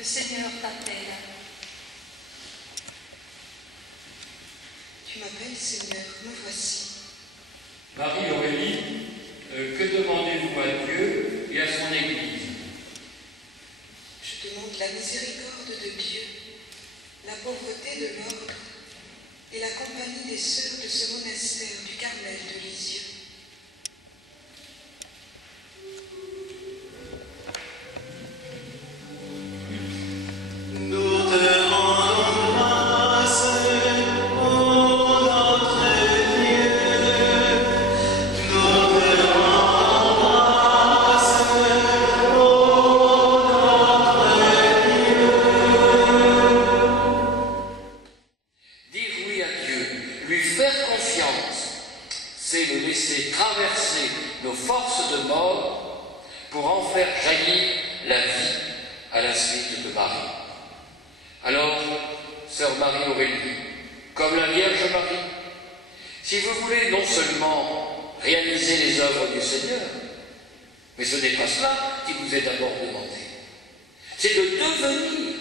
Le Seigneur t'appelle. Tu m'appelles, Seigneur, me voici. Marie-Aurélie, que demandez-vous à Dieu et à son Église? Je demande la miséricorde de Dieu, la pauvreté de l'ordre et la compagnie des sœurs de ce monastère du Carmel de Lisieux. C'est le laisser traverser nos forces de mort pour en faire jaillir la vie à la suite de Marie. Alors, sœur Marie-Aurélie, comme la Vierge Marie, si vous voulez non seulement réaliser les œuvres du Seigneur, mais ce n'est pas cela qui vous est d'abord demandé, c'est de devenir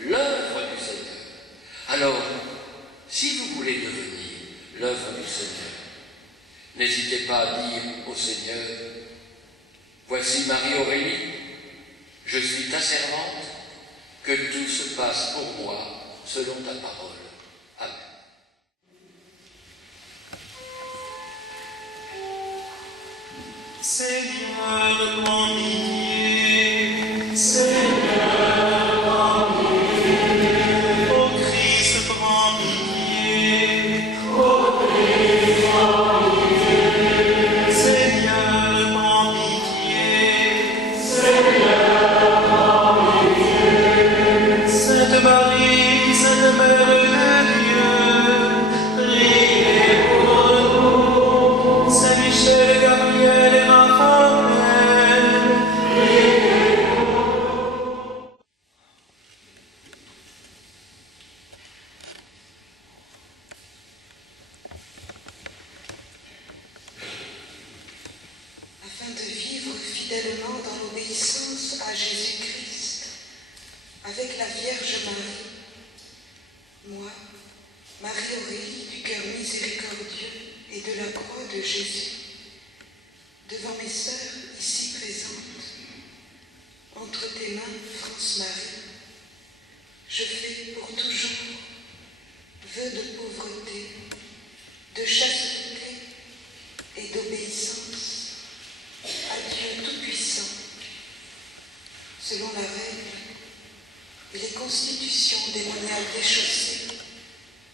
l'œuvre du Seigneur. Alors, si vous voulez devenir l'œuvre du Seigneur, n'hésitez pas à dire au Seigneur, voici Marie-Aurélie, je suis ta servante, que tout se passe pour moi selon ta parole. Amen. Seigneur, prends pitié, Seigneur, prends pitié, ô Christ, prends pitié, ô Christ, prends pitié, Seigneur, prends pitié, Seigneur, prends pitié, Sainte Marie, Sainte Mère de Dieu, priez pour nous, Saint Michel, Gabriel et Raphaël, priez pour nous. Afin de vivre fidèlement dans l'obéissance à Jésus-Christ, avec la Vierge Marie, moi, Marie-Aurélie du cœur miséricordieux et de la croix de Jésus, devant mes sœurs ici présentes, entre tes mains, France-Marie, je fais pour toujours vœu de pauvreté, de chasteté et d'obéissance à Dieu Tout-Puissant, selon la règle et les constitutions démoniales déchaussées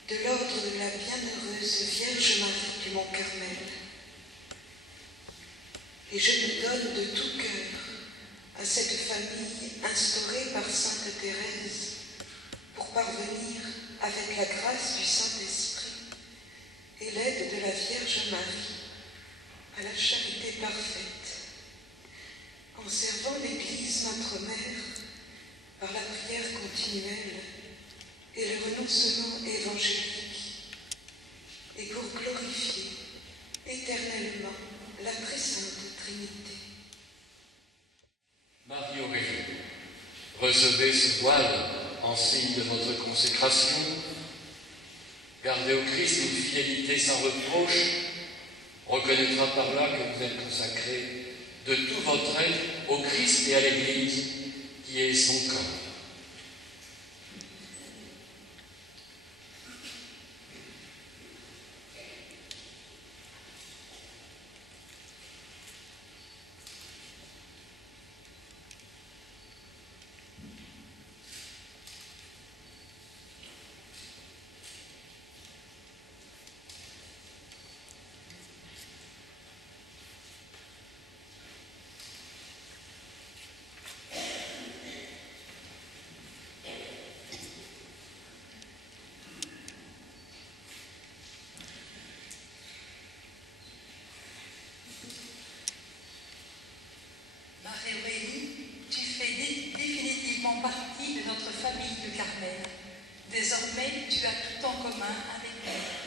de l'ordre de la bienheureuse Vierge Marie du Mont Carmel. Et je me donne de tout cœur à cette famille instaurée par Sainte Thérèse pour parvenir, avec la grâce du Saint-Esprit et l'aide de la Vierge Marie, à la charité parfaite, en servant l'Église notre Mère par la prière continuelle et le renoncement évangélique, et pour glorifier éternellement la très sainte Trinité. Marie-Aurélie, recevez ce voile en signe de votre consécration. Gardez au Christ une fidélité sans reproche. On reconnaîtra par là que vous êtes consacré de tout votre être au Christ et à l'Église qui est son corps. Marie-Aurélie, tu fais définitivement partie de notre famille de Carmel. Désormais, tu as tout en commun avec nous.